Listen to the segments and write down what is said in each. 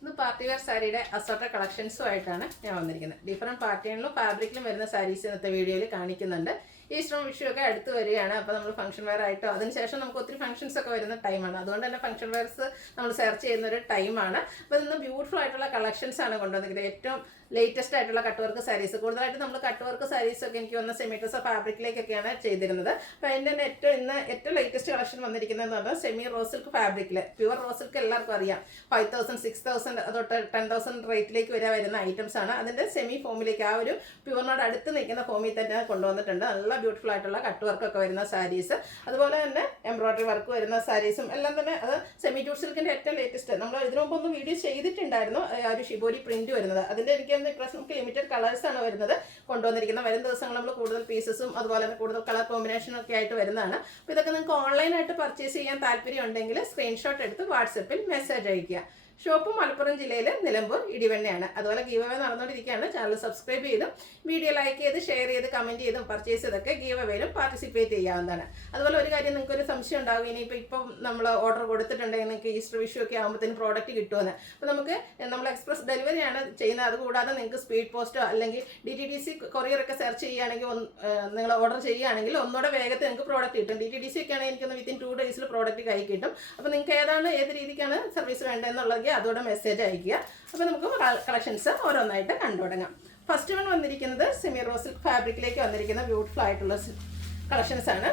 ഇന്ന് party wear സാരിയുടെ assorted കളക്ഷൻസുമായിട്ടാണ് ഞാൻ വന്നിരിക്കുന്നത്. ഡിഫറെൻറ്റ് പാറ്റേണിലും ഫാബ്രിക്കിലും വരുന്ന സാരീസ് ഇന്നത്തെ വീഡിയോയിൽ കാണിക്കുന്നുണ്ട്. ഈസ്റ്ററും വിഷു ഒക്കെ അടുത്ത് വരികയാണ്. അപ്പോൾ നമ്മൾ ഫംഗ്ഷൻ വെയർ ആയിട്ടോ അതിനുശേഷം നമുക്ക് ഒത്തിരി ഫംഗ്ഷൻസ് ഒക്കെ വരുന്ന ടൈമാണ്. അതുകൊണ്ട് തന്നെ ഫംഗ്ഷൻ വെയർസ് നമ്മൾ സെർച്ച് ചെയ്യുന്ന ഒരു ടൈമാണ്. അപ്പോൾ ഇന്ന് ബ്യൂട്ടിഫുൾ ആയിട്ടുള്ള കളക്ഷൻസ് ആണ് കൊണ്ടുവന്നിരിക്കുന്നത്. ഏറ്റവും ലേറ്റസ്റ്റ് ആയിട്ടുള്ള കട്ട് വർക്ക് സാരീസ്. കൂടുതലായിട്ട് നമ്മൾ കട്ട് വർക്ക് സാരീസ് ഒക്കെ എനിക്ക് വന്ന സെമിറ്റോസ ഫാബ്രിക്കിലേക്കൊക്കെയാണ് ചെയ്തിരുന്നത്. അപ്പോൾ അതിൻ്റെ തന്നെ ഏറ്റവും ലേറ്റസ്റ്റ് കളക്ഷൻ വന്നിരിക്കുന്നതെന്ന് പറഞ്ഞാൽ സെമി റോ സിൽക്ക് ഫാബ്രിക്കിൽ. പ്യുവർ റോ സിൽക്ക് എല്ലാവർക്കും അറിയാം. 5000, 6000 തൊട്ട് 10,000 റേറ്റിലേക്ക് വരുന്ന ഐറ്റംസ് ആണ്. അതിൻ്റെ സെമി ഫോമിലേക്ക് ആ ഒരു പ്യുവറിനോട് അടുത്ത് നിൽക്കുന്ന ഫോമിൽ തന്നെ കൊണ്ടുവന്നിട്ടുണ്ട്. നല്ല ബ്യൂട്ടിഫുൾ ആയിട്ടുള്ള കട്ട് വർക്കൊക്കെ വരുന്ന സാരീസ്, അതുപോലെ തന്നെ എംബ്രോയിഡറി വർക്ക് വരുന്ന സാരീസും എല്ലാം തന്നെ. അത് സെമി ജൂട്ട് സിൽക്കിൻ്റെ ഏറ്റവും ലേറ്റസ്റ്റ്. നമ്മൾ ഇതിനു മുമ്പ് ഒന്ന് വീഡിയോ ചെയ്തിട്ടുണ്ടായിരുന്നു. ആ ഒരു ഷിബോരി പ്രിന്റ് വരുന്നത്. അതിൻ്റെ എനിക്ക് ഇപ്രാവശ്യം നമുക്ക് ലിമിറ്റഡ് കളേഴ്സാണ് വരുന്നത് കൊണ്ടുവന്നിരിക്കുന്നത്. വരും ദിവസങ്ങൾ നമ്മൾ കൂടുതൽ പീസസും അതുപോലെ തന്നെ കൂടുതൽ കളർ കോമ്പിനേഷനും ഒക്കെ ആയിട്ട് വരുന്നതാണ്. അപ്പോൾ ഇതൊക്കെ നിങ്ങൾക്ക് ഓൺലൈനായിട്ട് പർച്ചേസ് ചെയ്യാൻ താല്പര്യം ഉണ്ടെങ്കിൽ സ്ക്രീൻഷോട്ട് എടുത്ത് വാട്സപ്പിൽ മെസ്സേജ് അയയ്ക്കുക. ഷോപ്പ് മലപ്പുറം ജില്ലയിൽ നിലമ്പൂർ ഇടിവണ്ണയാണ്. അതുപോലെ ഗീവ് അവേ നടന്നുകൊണ്ടിരിക്കുകയാണ്. ചാനൽ സബ്സ്ക്രൈബ് ചെയ്തും വീഡിയോ ലൈക്ക് ചെയ്ത് ഷെയർ ചെയ്ത് കമൻറ്റ് ചെയ്തും പർച്ചേസ് ചെയ്തൊക്കെ ഗീവ് അവേയിലും പാർട്ടിസിപ്പേറ്റ് ചെയ്യാവുന്നതാണ്. അതുപോലെ ഒരു കാര്യം നിങ്ങൾക്കൊരു സംശയം ഉണ്ടാകും, ഇനിയിപ്പം നമ്മൾ ഓർഡർ കൊടുത്തിട്ടുണ്ടെങ്കിൽ നിങ്ങൾക്ക് ഈസ്റ്റർ വിഷു ഒക്കെ ആകുമ്പോഴത്തേനും പ്രോഡക്റ്റ് കിട്ടുമെന്ന്. അപ്പോൾ നമ്മൾ എക്സ്പ്രസ് ഡെലിവറിയാണ് ചെയ്യുന്നത്. അതുകൂടാതെ നിങ്ങൾക്ക് സ്പീഡ് പോസ്റ്റോ അല്ലെങ്കിൽ DTDC കൊറിയറൊക്കെ സെർച്ച് ചെയ്യുകയാണെങ്കിൽ നിങ്ങൾ ഓർഡർ ചെയ്യുകയാണെങ്കിൽ ഒന്നുകൂടെ വേഗത്തിൽ നിങ്ങൾക്ക് പ്രോഡക്റ്റ് കിട്ടും. DTDC ഒക്കെ ആണെങ്കിൽ എനിക്കൊന്ന് വിത്തിൻ 2 ഡേയ്സിൽ പ്രോഡക്റ്റ് കൈ കിട്ടും. അപ്പോൾ നിങ്ങൾക്ക് ഏത് രീതിക്കാണ് സർവീസ് വേണ്ടതെന്നുള്ളത് അതോടെ മെസ്സേജ് അയയ്ക്കുക. അപ്പോൾ നമുക്ക് കളക്ഷൻസ് ഓരോന്നായിട്ട് കണ്ടു തുടങ്ങാം. ഫസ്റ്റ് വൺ വന്നിരിക്കുന്നത് സെമി റോ സിൽക്ക് ഫാബ്രിക്കിലേക്ക് വന്നിരിക്കുന്ന ബ്യൂട്ടിഫുൾ ആയിട്ടുള്ള കളക്ഷൻസ് ആണ്.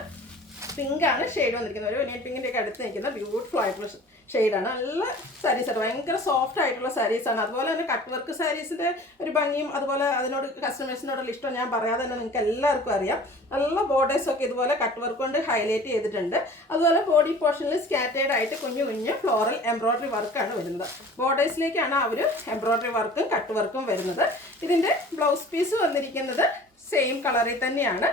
പിങ്കാണ് ഷെയ്ഡ് വന്നിരിക്കുന്നത്. ഒരു ഒനിയൻ പിങ്കിൻ്റെ ഒക്കെ അടുത്ത് നിൽക്കുന്ന ബ്യൂട്ടിഫുൾ ആയിട്ടുള്ള ഷെയ്ഡാണ്. നല്ല സാരീസാണ്, ഭയങ്കര സോഫ്റ്റ് ആയിട്ടുള്ള സാരീസാണ്. അതുപോലെ തന്നെ കട്ട് വർക്ക് സാരീസിൻ്റെ ഒരു ഭംഗിയും അതുപോലെ അതിനോട് കസ്റ്റമേഴ്സിനോടുള്ള ഇഷ്ടം ഞാൻ പറയാതെ തന്നെ നിങ്ങൾക്ക് എല്ലാവർക്കും അറിയാം. നല്ല ബോർഡേഴ്സൊക്കെ ഇതുപോലെ കട്ട് വർക്ക് കൊണ്ട് ഹൈലൈറ്റ് ചെയ്തിട്ടുണ്ട്. അതുപോലെ ബോഡി പോർഷനിൽ സ്കാറ്റേർഡ് ആയിട്ട് കുഞ്ഞു ഫ്ലോറൽ എംബ്രോയിഡറി വർക്കാണ് വരുന്നത്. ബോർഡേഴ്സിലേക്കാണ് ആ ഒരു എംബ്രോയിഡറി വർക്കും കട്ട് വർക്കും വരുന്നത്. ഇതിൻ്റെ ബ്ലൗസ് പീസ് വന്നിരിക്കുന്നത് സെയിം കളറിൽ തന്നെയാണ്.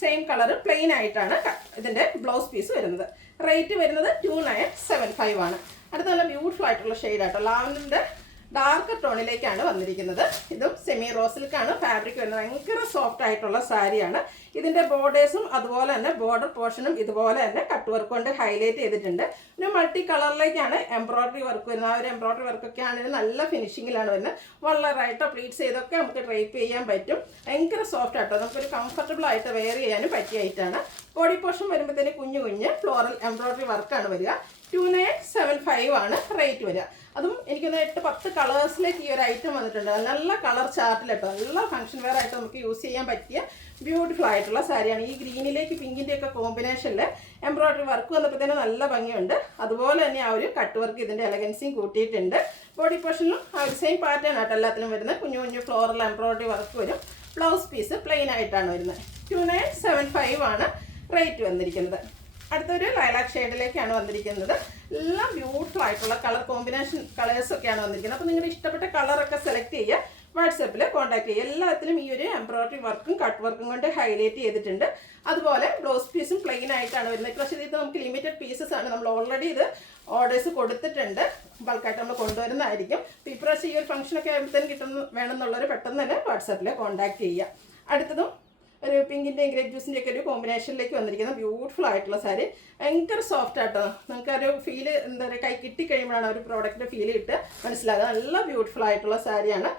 സെയിം കളർ പ്ലെയിൻ ആയിട്ടാണ് ഇതിൻ്റെ ബ്ലൗസ് പീസ് വരുന്നത്. റേറ്റ് വരുന്നത് 2975 ആണ്. അടുത്ത നല്ല ബ്യൂട്ടിഫുൾ ആയിട്ടുള്ള ഷെയ്ഡാട്ടോ, ലാവൻഡറിൻ്റെ ഡാർക്ക് ടോണിലേക്കാണ് വന്നിരിക്കുന്നത്. ഇതും സെമി റോ സിൽക്കാണ് ഫാബ്രിക് വരുന്നത്. ഭയങ്കര സോഫ്റ്റ് ആയിട്ടുള്ള സാരിയാണ്. ഇതിൻ്റെ ബോർഡേഴ്സും അതുപോലെ തന്നെ ബോർഡർ പോർഷനും ഇതുപോലെ തന്നെ കട്ട് വർക്ക് കൊണ്ട് ഹൈലൈറ്റ് ചെയ്തിട്ടുണ്ട്. പിന്നെ മൾട്ടി കളറിലേക്കാണ് എംബ്രോയിഡറി വർക്ക് വരുന്നത്. ആ ഒരു എംബ്രോയിഡറി വർക്കൊക്കെ ആണെങ്കിൽ നല്ല ഫിനിഷിങ്ങിലാണ് വരുന്നത്. വളറായിട്ടോ പ്ലീറ്റ്സ് ചെയ്തൊക്കെ നമുക്ക് ഡ്രൈപ്പ് ചെയ്യാൻ പറ്റും. ഭയങ്കര സോഫ്റ്റ് ആട്ടോ, നമുക്കൊരു കംഫർട്ടബിൾ ആയിട്ട് വെയർ ചെയ്യാനും പറ്റിയ ഐറ്റാണ്. ബോഡി പോർഷൻ വരുമ്പോഴത്തേന് കുഞ്ഞു ഫ്ലോറൽ എംബ്രോയിഡറി വർക്കാണ് വരിക. 2975 ആണ് റേറ്റ് വരിക. അതും എനിക്കൊന്ന് 8-10 കളേഴ്സിലേക്ക് ഈ ഒരു ഐറ്റം വന്നിട്ടുണ്ട്. നല്ല കളർ ചാർട്ടിലിട്ടോ നല്ല ഫംഗ്ഷൻ വെയർ ആയിട്ട് നമുക്ക് യൂസ് ചെയ്യാൻ പറ്റിയ ബ്യൂട്ടിഫുൾ ആയിട്ടുള്ള സാരിയാണ്. ഈ ഗ്രീനിലേക്ക് പിങ്കിൻ്റെ ഒക്കെ കോമ്പിനേഷനിൽ എംബ്രോയിഡറി വർക്ക് വന്നപ്പോൾ തന്നെ നല്ല ഭംഗിയുണ്ട്. അതുപോലെ തന്നെ ആ ഒരു കട്ട് വർക്ക് ഇതിൻ്റെ എലഗൻസിയും കൂട്ടിയിട്ടുണ്ട്. ബോഡി പോർഷനിലും ആ ഒരു സെയിം പാറ്റേൺ ആയിട്ട് എല്ലാത്തിനും വരുന്നത്. കുഞ്ഞു ഫ്ലോറൽ എംബ്രോയിഡറി വർക്ക് വരും. ബ്ലൗസ് പീസ് പ്ലെയിൻ ആയിട്ടാണ് വരുന്നത്. 2975 ആണ് റേറ്റ് വന്നിരിക്കുന്നത്. അടുത്തൊരു ലൈലാക്ക് ഷെയ്ഡിലേക്കാണ് വന്നിരിക്കുന്നത്. എല്ലാം ബ്യൂട്ടിഫുൾ ആയിട്ടുള്ള കളർ കോമ്പിനേഷൻ കളേഴ്സൊക്കെയാണ് വന്നിരിക്കുന്നത്. അപ്പോൾ നിങ്ങളുടെ ഇഷ്ടപ്പെട്ട കളറൊക്കെ സെലക്ട് ചെയ്യുക, വാട്സാപ്പിൽ കോൺടാക്ട് ചെയ്യുക. എല്ലാത്തിലും ഈ ഒരു എംബ്രോയിഡറി വർക്കും കട്ട് വർക്കും കൊണ്ട് ഹൈലൈറ്റ് ചെയ്തിട്ടുണ്ട്. അതുപോലെ ബ്ലൗസ് പീസും പ്ലെയിൻ ആയിട്ടാണ് വരുന്നത്. പക്ഷേ ഇത് നമുക്ക് ലിമിറ്റഡ് പീസസ് ആണ്. നമ്മൾ ഓൾറെഡി ഇത് ഓർഡേഴ്സ് കൊടുത്തിട്ടുണ്ട്. ബൾക്കായിട്ട് നമ്മൾ കൊണ്ടുവരുന്നതായിരിക്കും. അപ്പോൾ ഇപ്രാവശ്യം ഈ ഒരു ഫംഗ്ഷനൊക്കെ ആകുമ്പോഴത്തേനും വേണമെന്നുള്ളവർ പെട്ടെന്ന് തന്നെ വാട്സാപ്പിൽ കോൺടാക്ട് ചെയ്യുക. അടുത്തതും ഒരു പിങ്കിൻ്റെയും ഗ്രേപ്പ് ജ്യൂസിൻ്റെ ഒക്കെ ഒരു കോമ്പിനേഷനിലേക്ക് വന്നിരിക്കുന്ന ബ്യൂട്ടിഫുൾ ആയിട്ടുള്ള സാരി. ഭയങ്കര സോഫ്റ്റ് ആട്ടോ, നമുക്ക് ഒരു ഫീല് എന്താ പറയുക, കൈ കിട്ടിക്കഴിയുമ്പോഴാണ് ഒരു പ്രോഡക്റ്റിൻ്റെ ഫീൽ ഇട്ട് മനസ്സിലാകുക. നല്ല ബ്യൂട്ടിഫുൾ ആയിട്ടുള്ള സാരിയാണ്.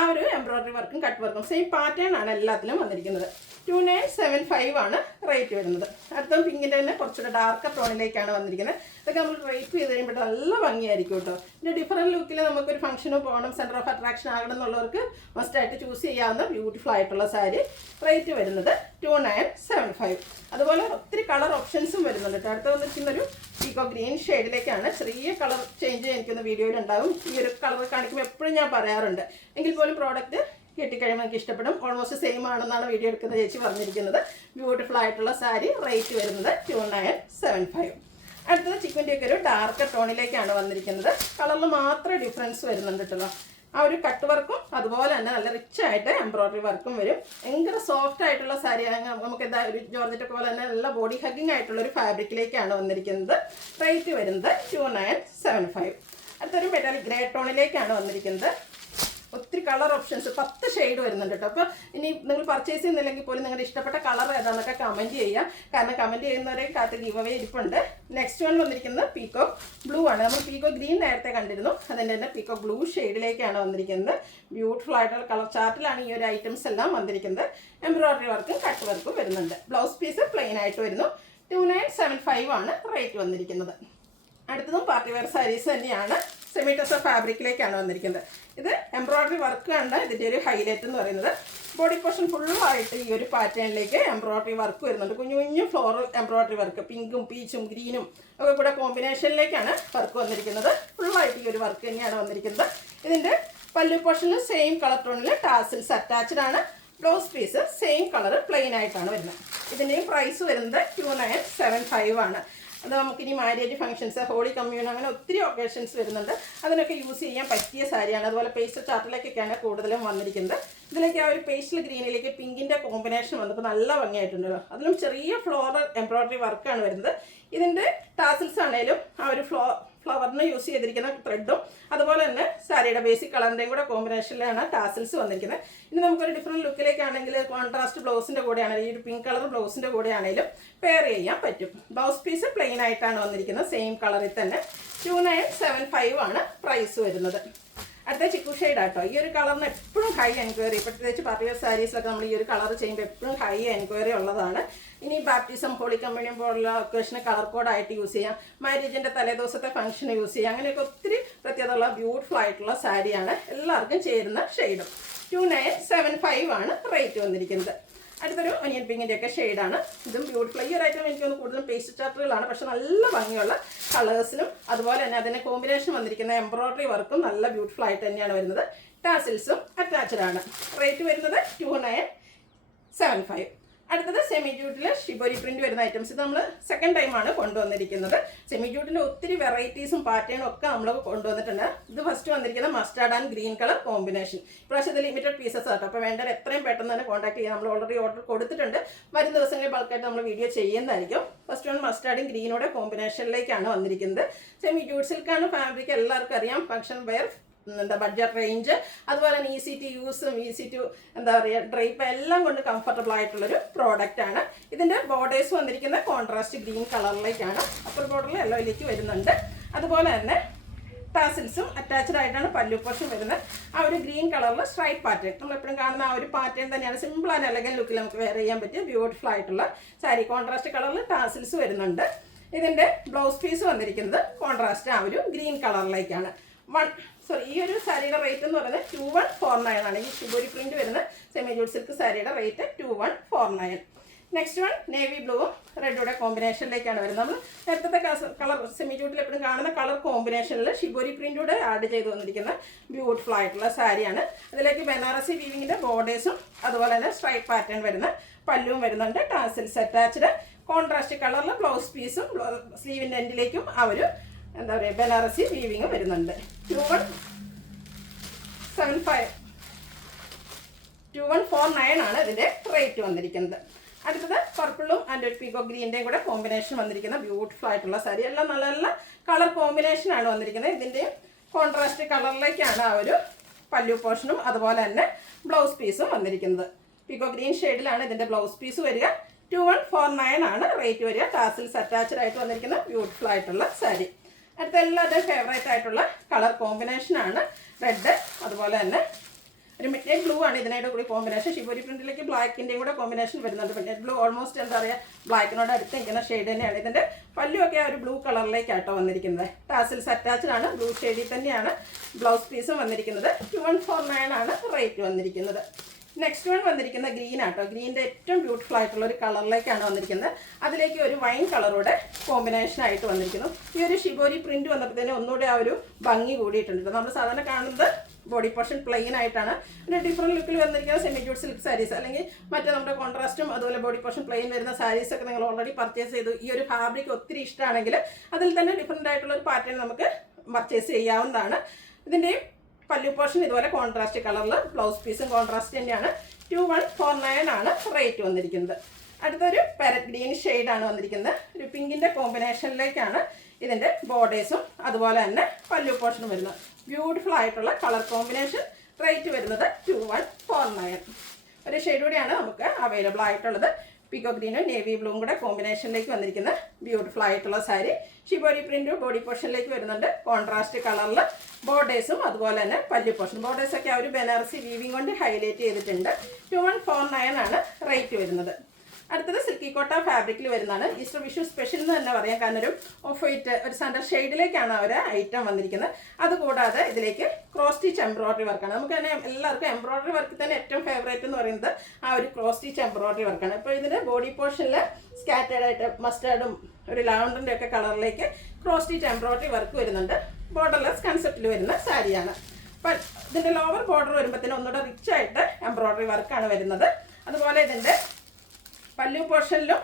ആ ഒരു എംബ്രോയിഡറി വർക്കും കട്ട് വർക്കും സെയിം പാറ്റേൺ ആണ് എല്ലാത്തിലും വന്നിരിക്കുന്നത്. 2975 ആണ് റേറ്റ് വരുന്നത്. അടുത്ത പിങ്കിൻ്റെ തന്നെ കുറച്ചുകൂടെ ഡാർക്കർ ടോണിലേക്കാണ് വന്നിരിക്കുന്നത്. ഇതൊക്കെ നമ്മൾ ഡ്രൈപ്പ് ചെയ്ത് കഴിയുമ്പോൾ നല്ല ഭംഗിയായിരിക്കും കേട്ടോ. പിന്നെ ഡിഫറൻറ്റ് ലുക്കിൽ നമുക്കൊരു ഫംഗ്ഷനോ പോകണം, സെൻറ്റർ ഓഫ് അട്രാക്ഷൻ ആകണം എന്നുള്ളവർക്ക് മസ്റ്റായിട്ട് ചൂസ് ചെയ്യാവുന്ന ബ്യൂട്ടിഫുൾ ആയിട്ടുള്ള സാരി. റേറ്റ് വരുന്നത് 2975. അതുപോലെ ഒത്തിരി കളർ ഓപ്ഷൻസും വരുന്നുണ്ട് കേട്ടോ. അടുത്ത് വന്നിരിക്കുന്നൊരു പീക്കോ ഗ്രീൻ ഷെയ്ഡിലേക്കാണ്. ചെറിയ കളർ ചേഞ്ച് എനിക്കൊന്ന് വീഡിയോയിൽ ഉണ്ടാകും. ഈ ഒരു കളർ കാണിക്കുമ്പോൾ എപ്പോഴും ഞാൻ പറയാറുണ്ട്. എങ്കിൽ പോലും പ്രോഡക്റ്റ് കിട്ടിക്കഴിയുമ്പോൾ എനിക്ക് ഇഷ്ടപ്പെടും. ഓൾമോസ്റ്റ് സെയിം ആണെന്നാണ് വീഡിയോ എടുക്കുന്ന ചേച്ചി പറഞ്ഞിരിക്കുന്നത്. ബ്യൂട്ടിഫുൾ ആയിട്ടുള്ള സാരി. റേറ്റ് വരുന്നത് 2975. അടുത്തത് ചിക്കൻ്റെ ഒക്കെ ഒരു ഡാർക്ക് ടോണിലേക്കാണ് വന്നിരിക്കുന്നത്. കളറിൽ മാത്രമേ ഡിഫറൻസ് വരുന്നുണ്ട് കേട്ടോ. ആ ഒരു കട്ട് വർക്കും അതുപോലെ തന്നെ നല്ല റിച്ച് ആയിട്ട് എംബ്രോയിഡറി വർക്കും വരും. ഭയങ്കര സോഫ്റ്റ് ആയിട്ടുള്ള സാരി. നമുക്ക് എന്താ ഒരു ജോർജറ്റൊക്കെ പോലെ തന്നെ നല്ല ബോഡി ഹഗ്ഗിങ് ആയിട്ടുള്ള ഒരു ഫാബ്രിക്കിലേക്കാണ് വന്നിരിക്കുന്നത്. റേറ്റ് വരുന്നത് 2975. അടുത്തൊരു മെറ്റാലിക് ഗ്രേ ടോണിലേക്കാണ് വന്നിരിക്കുന്നത്. ഒത്തിരി കളർ ഓപ്ഷൻസ് 10 ഷെയ്ഡ് വരുന്നുണ്ട് കേട്ടോ. അപ്പോൾ ഇനി നിങ്ങൾ പർച്ചേസ് ചെയ്യുന്നില്ലെങ്കിൽ പോലും നിങ്ങളുടെ ഇഷ്ടപ്പെട്ട കളർ ഏതാണെന്നൊക്കെ കമൻറ്റ് ചെയ്യുക. കാരണം കമൻറ്റ് ചെയ്യുന്നവരെ കാത്ത് ഗീവ് അവേ ഇരിപ്പുണ്ട്. നെക്സ്റ്റ് വൺ വന്നിരിക്കുന്നത് പീകോക്ക് ബ്ലൂ ആണ്. നമ്മൾ പീകോക്ക് ഗ്രീൻ നേരത്തെ കണ്ടിരുന്നു, അതിൻ്റെ തന്നെ പീകോക്ക് ബ്ലൂ ഷെയ്ഡിലേക്കാണ് വന്നിരിക്കുന്നത്. ബ്യൂട്ടിഫുൾ ആയിട്ടുള്ള കളർ ചാർട്ടിലാണ് ഈ ഒരു ഐറ്റംസ് എല്ലാം വന്നിരിക്കുന്നത്. എംബ്രോയിഡറി വർക്കും കട്ട് വർക്കും വരുന്നുണ്ട്. ബ്ലൗസ് പീസ് പ്ലെയിൻ ആയിട്ട് വരുന്നു. 2975 ആണ് റേറ്റ് വന്നിരിക്കുന്നത്. അടുത്തതും പാർട്ടി വെയർ സാരീസ് തന്നെയാണ്. സെമി ടെസർ ഫാബ്രിക്കിലേക്കാണ് വന്നിരിക്കുന്നത്. ഇത് എംബ്രോയിഡറി വർക്കാണ് ഇതിൻ്റെ ഒരു ഹൈലൈറ്റ് എന്ന് പറയുന്നത്. ബോഡി പോർഷൻ ഫുള്ളായിട്ട് ഈ ഒരു പാറ്റേണിലേക്ക് എംബ്രോയിഡറി വർക്ക് വരുന്നുണ്ട്. കുഞ്ഞു കുഞ്ഞു ഫ്ലോറൽ എംബ്രോയിഡറി വർക്ക്, പിങ്കും പീച്ചും ഗ്രീനും ഒക്കെ കൂടെ കോമ്പിനേഷനിലേക്കാണ് വർക്ക് വന്നിരിക്കുന്നത്. ഫുള്ളായിട്ട് ഈ ഒരു വർക്ക് തന്നെയാണ് വന്നിരിക്കുന്നത്. ഇതിൻ്റെ പല്ലു പോർഷനിൽ സെയിം കളർ ടോണിൽ ടാസിൽസ് അറ്റാച്ച്ഡ് ആണ്. Blouse piece same colour plain ആയിട്ടാണ് വരുന്നത്. ഇതിൻ്റെയും പ്രൈസ് വരുന്നത് 2975 ആണ്. അത് നമുക്കിനി മാരേജ് ഫംഗ്ഷൻസ്, ഹോളി കമ്മ്യൂൺ, അങ്ങനെ ഒത്തിരി ഒക്കേഷൻസ് വരുന്നുണ്ട്. അതിനൊക്കെ യൂസ് ചെയ്യാൻ പറ്റിയ സാരിയാണ്. അതുപോലെ പേസ്റ്റൽ ചാർട്ടിലേക്കൊക്കെയാണ് കൂടുതലും വന്നിരിക്കുന്നത്. ഇതിലേക്ക് ആ ഒരു പേസ്റ്റൽ ഗ്രീനിലേക്ക് പിങ്കിൻ്റെ കോമ്പിനേഷൻ വന്നപ്പോൾ നല്ല ഭംഗിയായിട്ടുണ്ടല്ലോ. അതിലും ചെറിയ ഫ്ലോറൽ എംബ്രോയിഡറി വർക്കാണ് വരുന്നത്. ഇതിൻ്റെ ടാസിൽസ് ആണെങ്കിലും ആ ഒരു ഫ്ലവറിന് യൂസ് ചെയ്തിരിക്കുന്ന ത്രെഡും അതുപോലെ തന്നെ സാരിയുടെ ബേസിക് കളറിൻ്റെയും കൂടെ കോമ്പിനേഷനിലാണ് ടാസിൽസ് വന്നിരിക്കുന്നത്. ഇനി നമുക്കൊരു ഡിഫറെൻറ്റ് ലുക്കിലേക്കാണെങ്കിൽ കോൺട്രാസ്റ്റ് ബ്ലൗസിൻ്റെ കൂടെ ആണെങ്കിലും ഈ ഒരു പിങ്ക് കളർ ബ്ലൗസിൻ്റെ കൂടെ ആണെങ്കിലും പെയർ ചെയ്യാൻ പറ്റും. ബ്ലൗസ് പീസ് പ്ലെയിൻ ആയിട്ടാണ് വന്നിരിക്കുന്നത്, സെയിം കളറിൽ തന്നെ. 2975 ആണ് പ്രൈസ് വരുന്നത്. അടുത്ത ചിക്കു ഷെയ്ഡ് ആട്ടോ. ഈ ഒരു കളറിന് എപ്പോഴും ഹൈ എൻക്വയറി, പ്രത്യേകിച്ച് പാർട്ടി വെയർ സാരീസിലൊക്കെ നമ്മൾ ഈ ഒരു കളർ ചെയ്യുമ്പോൾ എപ്പോഴും ഹൈ എൻക്വയറി ഉള്ളതാണ്. ഇനി ബാപ്റ്റിസം, ഹോളി കമ്മ്യൂണിയൻ പോലുള്ള ഒക്കേഷന് കളർ കോഡായിട്ട് യൂസ് ചെയ്യാം, മാരേജിൻ്റെ തലേദിവസത്തെ ഫംഗ്ഷന് യൂസ് ചെയ്യാം. അങ്ങനെയൊക്കെ ഒത്തിരി പ്രത്യേകതയുള്ള ബ്യൂട്ടിഫുൾ ആയിട്ടുള്ള സാരിയാണ്. എല്ലാവർക്കും ചേരുന്ന ഷെയ്ഡും. 2975 ആണ് റേറ്റ് വന്നിരിക്കുന്നത്. അടുത്തൊരു ഒനിയൻ പിങ്കിൻ്റെ ഒക്കെ ഷെയ്ഡാണ്. ഇതും ബ്യൂട്ടിഫുൾ. ഈ ഒരു ഐറ്റം എനിക്ക് കൂടുതലും പേസ്റ്റ് ചാർട്ടുകളാണ്, പക്ഷെ നല്ല ഭംഗിയുള്ള കളേഴ്സിലും അതുപോലെ തന്നെ അതിൻ്റെ കോമ്പിനേഷൻ വന്നിരിക്കുന്ന എംബ്രോയിഡറി വർക്കും നല്ല ബ്യൂട്ടിഫുൾ ആയിട്ട് തന്നെയാണ് വരുന്നത്. ടാസിൽസും അറ്റാച്ച്ഡ് ആണ്. റേറ്റ് വരുന്നത് 2975. അടുത്തത് സെമി ജൂട്ടിൽ ഷിബോരി പ്രിന്റ് വരുന്ന ഐറ്റംസ്. ഇത് നമ്മൾ സെക്കൻഡ് ടൈമാണ് കൊണ്ടുവന്നിരിക്കുന്നത്. സെമി ജൂട്ടിൻ്റെ ഒത്തിരി വെറൈറ്റീസും പാറ്റേണും ഒക്കെ നമ്മൾ കൊണ്ടുവന്നിട്ടുണ്ട്. ഇത് ഫസ്റ്റ് വന്നിരിക്കുന്നത് mustard and green colour combination. ഇപ്രാവശ്യത്തിൽ ലിമിറ്റഡ് പീസസ് ആട്ടോ. അപ്പോൾ വേണ്ടവർ എത്രയും പെട്ടെന്ന് തന്നെ കോൺടാക്ട് ചെയ്യാം. നമ്മൾ ഓൾറെഡി ഓർഡർ കൊടുത്തിട്ടുണ്ട്. വരും ദിവസങ്ങളിൽ ബൾക്കായിട്ട് നമ്മൾ വീഡിയോ ചെയ്യുന്നതായിരിക്കും. ഫസ്റ്റ് വൺ മസ്റ്റാർഡും ഗ്രീനോടെ കോമ്പിനേഷനിലേക്കാണ് വന്നിരിക്കുന്നത്. സെമി ജൂട്ട് സിൽക്കാണ് ഫാബ്രിക്, എല്ലാവർക്കും അറിയാം. ഫംഗ്ഷൻ വെയർ, ബഡ്ജറ്റ് റേഞ്ച്, അതുപോലെ തന്നെ ഈസി ടു യൂസും ഈസി ടു ഡ്രൈപ്പ് എല്ലാം കൊണ്ട് കംഫർട്ടബിൾ ആയിട്ടുള്ളൊരു പ്രോഡക്റ്റ് ആണ്. ഇതിൻ്റെ ബോർഡേഴ്സ് വന്നിരിക്കുന്ന കോൺട്രാസ്റ്റ് ഗ്രീൻ കളറിലേക്കാണ്. അപ്പർ ബോർഡറിൽ യെല്ലോയിലേക്ക് വരുന്നുണ്ട്. അതുപോലെ തന്നെ ടാസിൽസും അറ്റാച്ച്ഡ് ആയിട്ടാണ് പല്ലു പോർഷൻ വരുന്നത്. ആ ഒരു ഗ്രീൻ കളറിൽ സ്ട്രൈപ്പ് പാറ്റേൺ നമ്മളെപ്പോഴും കാണുന്ന ആ ഒരു പാറ്റേൺ തന്നെയാണ്. സിമ്പിൾ ആൻഡ് എലഗൻ ലുക്കിൽ നമുക്ക് വെയർ ചെയ്യാൻ പറ്റിയ ബ്യൂട്ടിഫുൾ ആയിട്ടുള്ള സാരി. കോൺട്രാസ്റ്റ് കളറിൽ ടാസിൽസ് വരുന്നുണ്ട്. ഇതിൻ്റെ ബ്ലൗസ് പീസ് വന്നിരിക്കുന്നത് കോൺട്രാസ്റ്റ് ആ ഒരു ഗ്രീൻ കളറിലേക്കാണ്. ഈ ഒരു സാരിയുടെ റേറ്റ് എന്ന് പറയുന്നത് 2149 ആണ്. ഈ ഷിബോരി പ്രിന്റ് വരുന്ന സെമി ജൂട്ട് സിൽക്ക് സാരിയുടെ റേറ്റ് 2149. നെക്സ്റ്റ് വൺ നേവി ബ്ലൂവും റെഡുടെ കോമ്പിനേഷനിലേക്കാണ് വരുന്നത്. നമ്മൾ നേരത്തെ കളർ സെമി ജൂട്ടിൽ എപ്പോഴും കാണുന്ന കളർ കോമ്പിനേഷനിൽ ഷിബോരി പ്രിന്റൂടെ ആഡ് ചെയ്ത് വന്നിരിക്കുന്ന ബ്യൂട്ടിഫുൾ ആയിട്ടുള്ള സാരിയാണ്. അതിലേക്ക് ബനാറസി വീവിങ്ങിൻ്റെ ബോർഡേഴ്സും അതുപോലെ തന്നെ സ്ട്രൈപ്പ് പാറ്റേൺ വരുന്ന പല്ലുവും വരുന്നുണ്ട്. Tassels attached. കോൺട്രാസ്റ്റ് കളറിൽ ബ്ലൗസ് പീസും സ്ലീവിൻ്റെ എൻഡിലേക്കും ആ ഒരു എന്താ പറയുക ബനാറസി വീവിങ് വരുന്നുണ്ട്. 2149 ആണ് ഇതിൻ്റെ റേറ്റ് വന്നിരിക്കുന്നത്. അടുത്തത് പർപ്പിളും ആൻഡ് ഒരു പീകോ ഗ്രീൻ്റെയും കൂടെ കോമ്പിനേഷൻ വന്നിരിക്കുന്ന ബ്യൂട്ടിഫുൾ ആയിട്ടുള്ള സാരി. എല്ലാം നല്ല നല്ല കളർ കോമ്പിനേഷനാണ് വന്നിരിക്കുന്നത്. ഇതിൻ്റെ കോൺട്രാസ്റ്റ് കളറിലേക്കാണ് ആ ഒരു പല്ലു പോർഷനും അതുപോലെ തന്നെ ബ്ലൗസ് പീസും വന്നിരിക്കുന്നത്. പീകോ ഗ്രീൻ ഷെയ്ഡിലാണ് ഇതിൻ്റെ ബ്ലൗസ് പീസ് വരിക. 2149 ആണ് റേറ്റ് വരിക. ടാസിൽസ് അറ്റാച്ച്ഡ് ആയിട്ട് വന്നിരിക്കുന്ന ബ്യൂട്ടിഫുൾ ആയിട്ടുള്ള സാരി. അടുത്ത എല്ലാവരുടെയും ഫേവറേറ്റ് ആയിട്ടുള്ള കളർ കോമ്പിനേഷനാണ് റെഡ്. അതുപോലെ തന്നെ ഒരു മിഡ് നൈറ്റ് ബ്ലൂ ആണ് ഇതിനായിട്ട് കൂടി കോമ്പിനേഷൻ. ഷിബോരി പ്രിന്റിലേക്ക് ബ്ലാക്കിൻ്റെയും കൂടെ കോമ്പിനേഷൻ വരുന്നുണ്ട്. മിഡ് നൈറ്റ് ബ്ലൂ ഓൾമോസ്റ്റ് എന്താ പറയുക ബ്ലാക്കിനോട് അടുത്ത് നിൽക്കുന്ന ഷെയ്ഡ് തന്നെയാണ്. ഇതിൻ്റെ പല്ലുമൊക്കെ ആ ഒരു ബ്ലൂ കളറിലേക്കാട്ടോ വന്നിരിക്കുന്നത്. ടാസിൽസ് അറ്റാച്ച്ഡ് ആണ്. ബ്ലൂ ഷെയ്ഡിൽ തന്നെയാണ് ബ്ലൗസ് പീസും വന്നിരിക്കുന്നത്. 2149 ആണ് റേറ്റ് വന്നിരിക്കുന്നത്. നെക്സ്റ്റ് വൺ വന്നിരിക്കുന്ന ഗ്രീൻ ആട്ടോ. ഗ്രീൻ്റെ ഏറ്റവും ബ്യൂട്ടിഫുൾ ആയിട്ടുള്ള ഒരു കളറിലേക്കാണ് വന്നിരിക്കുന്നത്. അതിലേക്ക് ഒരു വൈൻ കളറൂടെ കോമ്പിനേഷൻ ആയിട്ട് വന്നിരിക്കുന്നു. ഈ ഒരു ഷിബോരി പ്രിന്റ് വന്നപ്പോഴത്തേനും ഒന്നുകൂടെ ആ ഒരു ഭംഗി കൂടിയിട്ടുണ്ട്. നമ്മൾ സാധാരണ കാണുന്നത് ബോഡി പോർഷൻ പ്ലെയിൻ ആയിട്ടാണ്. പിന്നെ ഡിഫറെൻറ്റ് ലുക്കിൽ വന്നിരിക്കുന്ന സെമി ജൂട്ട് സിൽക്ക് സാരീസ് അല്ലെങ്കിൽ മറ്റേ നമ്മുടെ കോൺട്രാസ്റ്റും അതുപോലെ ബോഡി പോർഷൻ പ്ലെയിൻ വരുന്ന സാരീസൊക്കെ നിങ്ങൾ ഓൾറെഡി പർച്ചേസ് ചെയ്തു. ഈ ഒരു ഫാബ്രിക് ഒത്തിരി ഇഷ്ടമാണെങ്കിൽ അതിൽ തന്നെ ഡിഫറെൻ്റ് ആയിട്ടുള്ള ഒരു പാറ്റേൺ നമുക്ക് പർച്ചേസ് ചെയ്യാവുന്നതാണ്. ഇതിൻ്റെയും പല്ലു പോർഷൻ ഇതുപോലെ കോൺട്രാസ്റ്റ് കളറിൽ ബ്ലൗസ് പീസും കോൺട്രാസ്റ്റ് തന്നെയാണ്. 2149 ആണ് റേറ്റ് വന്നിരിക്കുന്നത്. അടുത്തൊരു പാരറ്റ് ഗ്രീൻ ഷെയ്ഡാണ് വന്നിരിക്കുന്നത്. ഒരു പിങ്കിൻ്റെ കോമ്പിനേഷനിലേക്കാണ് ഇതിൻ്റെ ബോർഡേഴ്സും അതുപോലെ തന്നെ പല്ലു പോർഷനും വരുന്നത്. ബ്യൂട്ടിഫുൾ ആയിട്ടുള്ള കളർ കോമ്പിനേഷൻ. റേറ്റ് വരുന്നത് 2149. ഒരു ഷെയ്ഡ് കൂടിയാണ് നമുക്ക് അവൈലബിൾ ആയിട്ടുള്ളത്. പിക്കോ ഗ്രീനും നേവി ബ്ലൂവും കൂടെ കോമ്പിനേഷനിലേക്ക് വന്നിരിക്കുന്ന ബ്യൂട്ടിഫുൾ ആയിട്ടുള്ള സാരി. ഷിബോരി പ്രിൻറ്റും ബോഡി പോർഷനിലേക്ക് വരുന്നുണ്ട്. കോൺട്രാസ്റ്റ് കളറിൽ ബോർഡേഴ്സും അതുപോലെ തന്നെ പല്ലു പോർഷൻ. ബോർഡേഴ്സൊക്കെ ആ ഒരു ബനാറസി വീവിങ് കൊണ്ട് ഹൈലൈറ്റ് ചെയ്തിട്ടുണ്ട്. 2149 ആണ് റേറ്റ് വരുന്നത്. അടുത്തത് സിൽക്കി കോട്ട ഫാബ്രിക്കിൽ വരുന്നതാണ്. ഈസ്റ്റർ വിഷു സ്പെഷ്യൽ എന്ന് തന്നെ പറയാം. കാരണം ഒരു ഓഫ് വൈറ്റ് ഒരു സാൻഡൽ ഷെയ്ഡിലേക്കാണ് ഒരു ഐറ്റം വന്നിരിക്കുന്നത്. അതുകൂടാതെ ഇതിലേക്ക് ക്രോസ് സ്റ്റിച്ച് എംബ്രോയിഡറി വർക്കാണ്. നമുക്ക് തന്നെ എല്ലാവർക്കും എംബ്രോയിഡറി വർക്ക് തന്നെ ഏറ്റവും ഫേവറേറ്റ് എന്ന് പറയുന്നത് ആ ഒരു ക്രോസ് സ്റ്റിച്ച് എംബ്രോയിഡറി വർക്കാണ്. ഇപ്പോൾ ഇതിൻ്റെ ബോഡി പോർഷനിൽ സ്കാറ്റേഡ് ആയിട്ട് മസ്റ്റാർഡും ഒരു ലാവണ്ടറിൻ്റെ ഒക്കെ കളറിലേക്ക് ക്രോസ് സ്റ്റിച്ച് എംബ്രോയിഡറി വർക്ക് വരുന്നുണ്ട്. ബോർഡർലെസ് കൺസെപ്റ്റിൽ വരുന്ന സാരിയാണ്. അപ്പം ഇതിൻ്റെ ലോവർ ബോർഡർ വരുമ്പോഴത്തേനും ഒന്നുകൂടെ റിച്ച് ആയിട്ട് എംബ്രോയിഡറി വർക്കാണ് വരുന്നത്. അതുപോലെ ഇതിൻ്റെ പല്ലു പോർഷനിലും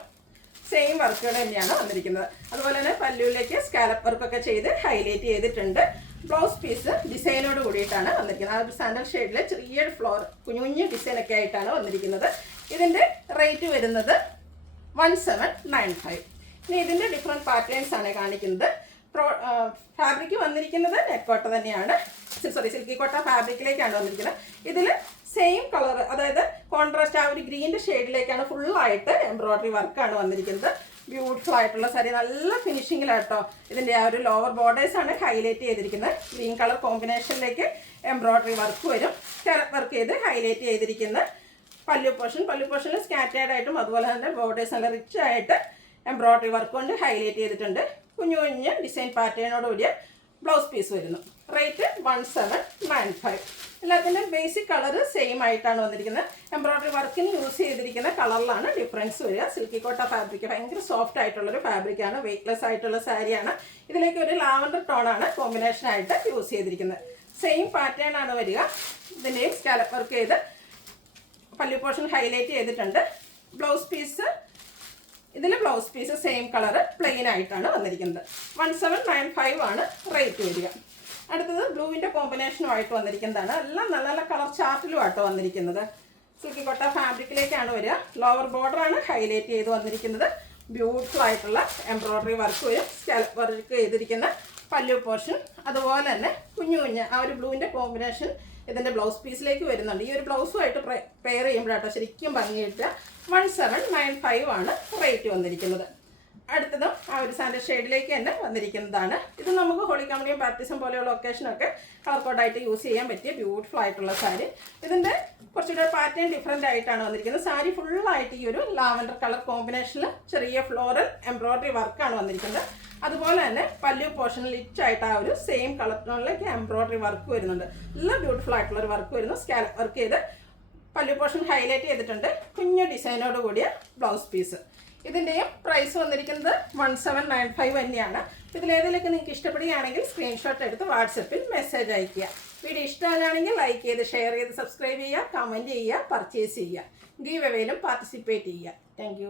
സെയിം വർക്കുകൾ തന്നെയാണ് വന്നിരിക്കുന്നത്. അതുപോലെ തന്നെ പല്ലുവിലേക്ക് സ്കാലപ്പ് വർക്കൊക്കെ ചെയ്ത് ഹൈലൈറ്റ് ചെയ്തിട്ടുണ്ട്. ബ്ലൗസ് പീസ് ഡിസൈനോട് കൂടിയിട്ടാണ് വന്നിരിക്കുന്നത്. ആ ഒരു സാൻഡൽ ഷെയ്ഡിൽ ചെറിയൊരു ഫ്ലോർ കുഞ്ഞു കുഞ്ഞു ഡിസൈനൊക്കെ ആയിട്ടാണ് വന്നിരിക്കുന്നത്. ഇതിൻ്റെ റേറ്റ് വരുന്നത് 1795. ഇനി ഇതിൻ്റെ ഡിഫറെൻറ്റ് പാറ്റേൺസ് ആണ് കാണിക്കുന്നത്. ഫാബ്രിക് വന്നിരിക്കുന്നത് നെറ്റ് കോട്ട തന്നെയാണ്. സിൽക്കി കോട്ട ഫാബ്രിക്കിലേക്കാണ് വന്നിരിക്കുന്നത്. ഇതിൽ സെയിം കളർ, അതായത് കോൺട്രാസ്റ്റ് ആ ഒരു ഗ്രീൻ്റെ ഷെയ്ഡിലേക്കാണ് ഫുള്ളായിട്ട് എംബ്രോയിഡറി വർക്കാണ് വന്നിരിക്കുന്നത്. ബ്യൂട്ടിഫുൾ ആയിട്ടുള്ള സാരി, നല്ല ഫിനിഷിങ്ങിലാട്ടോ. ഇതിൻ്റെ ആ ഒരു ലോവർ ബോർഡേഴ്സാണ് ഹൈലൈറ്റ് ചെയ്തിരിക്കുന്നത്. ഗ്രീൻ കളർ കോമ്പിനേഷനിലേക്ക് എംബ്രോയിഡറി വർക്ക് വരും. വർക്ക് ചെയ്ത് ഹൈലൈറ്റ് ചെയ്തിരിക്കുന്ന പല്ലു പോർഷനിൽ സ്കാറ്റേഡ് ആയിട്ടും അതുപോലെ തന്നെ ബോർഡേഴ്സ് നല്ല റിച്ച് ആയിട്ട് എംബ്രോയിഡറി വർക്ക് കൊണ്ട് ഹൈലൈറ്റ് ചെയ്തിട്ടുണ്ട്. കുഞ്ഞു കുഞ്ഞ് ഡിസൈൻ പാറ്റേണോടുകൂടിയ ബ്ലൗസ് പീസ് വരുന്നു. റേറ്റ് 1795. എല്ലാത്തിൻ്റെ ബേസിക് കളർ സെയിം ആയിട്ടാണ് വന്നിരിക്കുന്നത്. എംബ്രോയിഡറി വർക്കിന് യൂസ് ചെയ്തിരിക്കുന്ന കളറിലാണ് ഡിഫറൻസ് വരിക. സിൽക്കി കോട്ട ഫാബ്രിക് ഭയങ്കര സോഫ്റ്റ് ആയിട്ടുള്ളൊരു ഫാബ്രിക്കാണ്. വെയ്റ്റ്ലെസ് ആയിട്ടുള്ള സാരിയാണ്. ഇതിലേക്ക് ഒരു ലാവൻഡർ ടോണാണ് കോമ്പിനേഷനായിട്ട് യൂസ് ചെയ്തിരിക്കുന്നത്. സെയിം പാറ്റേൺ ആണ് വരിക. ഇതിൻ്റെയും സ്കാലപ്പ് വർക്ക് ചെയ്ത് പല്ലു പോർഷൻ ഹൈലൈറ്റ് ചെയ്തിട്ടുണ്ട്. Blouse piece same colour plain ആയിട്ടാണ് വന്നിരിക്കുന്നത്. 1795 ആണ് റേറ്റ് വരിക. അടുത്തത് ബ്ലൂവിൻ്റെ കോമ്പിനേഷനുമായിട്ട് വന്നിരിക്കുന്നതാണ്. എല്ലാം നല്ല നല്ല കളർ ചാർട്ടിലുമായിട്ടോ വന്നിരിക്കുന്നത്. സിൽക്കി കോട്ട ഫാബ്രിക്കിലേക്കാണ് വരിക. ലോവർ ബോർഡറാണ് ഹൈലൈറ്റ് ചെയ്ത് വന്നിരിക്കുന്നത്. ബ്യൂട്ടിഫുൾ ആയിട്ടുള്ള എംബ്രോയിഡറി വർക്ക് വരും. സ്കാലപ്പ് വർക്ക് ചെയ്തിരിക്കുന്ന പല്ലു പോർഷൻ, അതുപോലെ തന്നെ കുഞ്ഞു ആ ഒരു ബ്ലൂവിൻ്റെ കോമ്പിനേഷൻ ഇതിൻ്റെ ബ്ലൗസ് പീസിലേക്ക് വരുന്നുണ്ട്. ഈ ഒരു ബ്ലൗസുമായിട്ട് പെയർ ചെയ്യുമ്പോഴാട്ടോ ശരിക്കും ഭംഗിയിട്ട്. 1795 ആണ് റേറ്റ് വന്നിരിക്കുന്നത്. അടുത്തതും ആ ഒരു സാൻഡൽ ഷെയ്ഡിലേക്ക് തന്നെ വന്നിരിക്കുന്നതാണ്. ഇത് നമുക്ക് ഹോളി കമ്മ്യൂണിയൻ ബാപ്റ്റിസം പോലെയുള്ള ഒക്കേഷനൊക്കെ കളർ കോഡായിട്ട് യൂസ് ചെയ്യാൻ പറ്റിയ ബ്യൂട്ടിഫുൾ ആയിട്ടുള്ള സാരി. ഇതിൻ്റെ കുറച്ചുകൂടെ പാറ്റേൺ ഡിഫറെൻ്റ് ആയിട്ടാണ് വന്നിരിക്കുന്നത്. സാരി ഫുള്ളായിട്ട് ഈ ഒരു ലാവൻഡർ കളർ കോമ്പിനേഷനിൽ ചെറിയ ഫ്ലോറൽ എംബ്രോയിഡറി വർക്കാണ് വന്നിരിക്കുന്നത്. അതുപോലെ തന്നെ പല്ലു പോർഷനിൽ ലിറ്റായിട്ട് ആ ഒരു സെയിം കളർ ടോണിലേക്ക് എംബ്രോയിഡറി വർക്ക് വരുന്നുണ്ട്. നല്ല ബ്യൂട്ടിഫുൾ ആയിട്ടുള്ള ഒരു വർക്ക് വരുന്നു. സ്കാലപ്പ് വർക്ക് ചെയ്ത് പല്ലു പോർഷൻ ഹൈലൈറ്റ് ചെയ്തിട്ടുണ്ട്. കുഞ്ഞു ഡിസൈനോട് കൂടിയ ബ്ലൗസ് പീസ്. ഇതിൻ്റെയും പ്രൈസ് വന്നിരിക്കുന്നത് 1795 തന്നെയാണ്. ഇതിലേതിലൊക്കെ നിങ്ങൾക്ക് ഇഷ്ടപ്പെടുകയാണെങ്കിൽ സ്ക്രീൻഷോട്ട് എടുത്ത് വാട്സപ്പിൽ മെസ്സേജ് അയയ്ക്കുക. വീഡിയോ ഇഷ്ടമാണെങ്കിൽ ലൈക്ക് ചെയ്ത് ഷെയർ ചെയ്ത് സബ്സ്ക്രൈബ് ചെയ്യുക, കമൻറ്റ് ചെയ്യുക, പർച്ചേസ് ചെയ്യുക. ഗീവ് അവേയിലും പാർട്ടിസിപ്പേറ്റ് ചെയ്യുക. താങ്ക്